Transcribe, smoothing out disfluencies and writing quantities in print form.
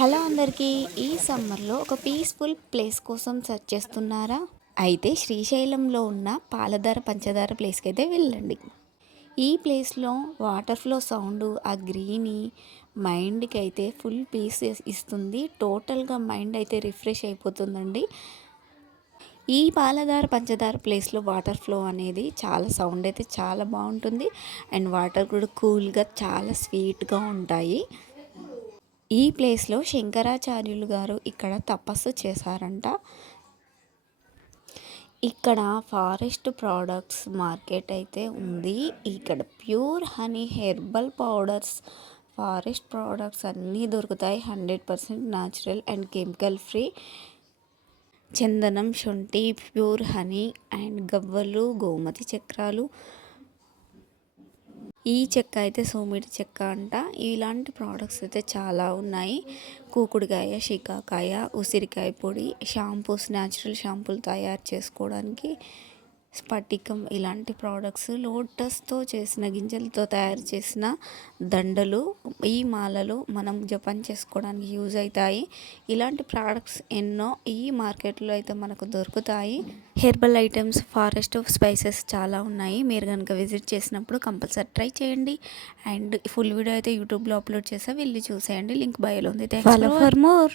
Hello అందరికీ. ఈ సమ్మర్లో ఒక పీస్ఫుల్ ప్లేస్ కోసం సెర్చ్ చేస్తున్నారా? అయితే శ్రీశైలంలో ఉన్న పాలధార పంచదార ప్లేస్కి అయితే వెళ్ళండి. ఈ ప్లేస్లో వాటర్ ఫ్లో సౌండ్, ఆ గ్రీనీ మైండ్కి అయితే ఫుల్ పీస్ ఇస్తుంది. టోటల్గా మైండ్ అయితే రిఫ్రెష్ అయిపోతుందండి. ఈ పాలధార పంచదార ప్లేస్లో వాటర్ ఫ్లో అనేది చాలా సౌండ్ అయితే చాలా బాగుంటుంది. అండ్ వాటర్ కూడా కూల్గా చాలా స్వీట్గా ఉంటాయి. ఈ ప్లేస్లో శంకరాచార్యులు గారు ఇక్కడ తపస్సు చేశారంట. ఇక్కడ ఫారెస్ట్ ప్రోడక్ట్స్ మార్కెట్ అయితే ఉంది. ఇక్కడ pure honey, herbal powders, forest products అన్నీ దొరుకుతాయి. 100% న్యాచురల్ అండ్ కెమికల్ ఫ్రీ. చందనం, శొంఠి, ప్యూర్ హనీ అండ్ గవ్వలు, గోమతి చక్రాలు. ఈ చెక్క అయితే సోమిడి చెక్క అంట. ఇలాంటి ప్రోడక్ట్స్ అయితే చాలా ఉన్నాయి. కూకుడుకాయ, షికాకాయ, ఉసిరికాయ పొడి, షాంపూస్, న్యాచురల్ షాంపూలు తయారు చేసుకోవడానికి, స్ఫటికం ఇలాంటి ప్రోడక్ట్స్, లోటస్తో చేసిన గింజలతో తయారు చేసిన దండలు, ఈ మాలలు మనం జపం చేసుకోవడానికి యూజ్ అవుతాయి. ఇలాంటి ప్రోడక్ట్స్ ఎన్నో ఈ మార్కెట్లో అయితే మనకు దొరుకుతాయి. హెర్బల్ ఐటమ్స్, ఫారెస్ట్ స్పైసెస్ చాలా ఉన్నాయి. మీరు కనుక విజిట్ చేసినప్పుడు కంపల్సరీ ట్రై చేయండి. అండ్ ఫుల్ వీడియో అయితే యూట్యూబ్లో అప్లోడ్ చేసా, వెళ్ళి చూసేయండి. లింక్ బయోలో ఉంది. Thanks for more.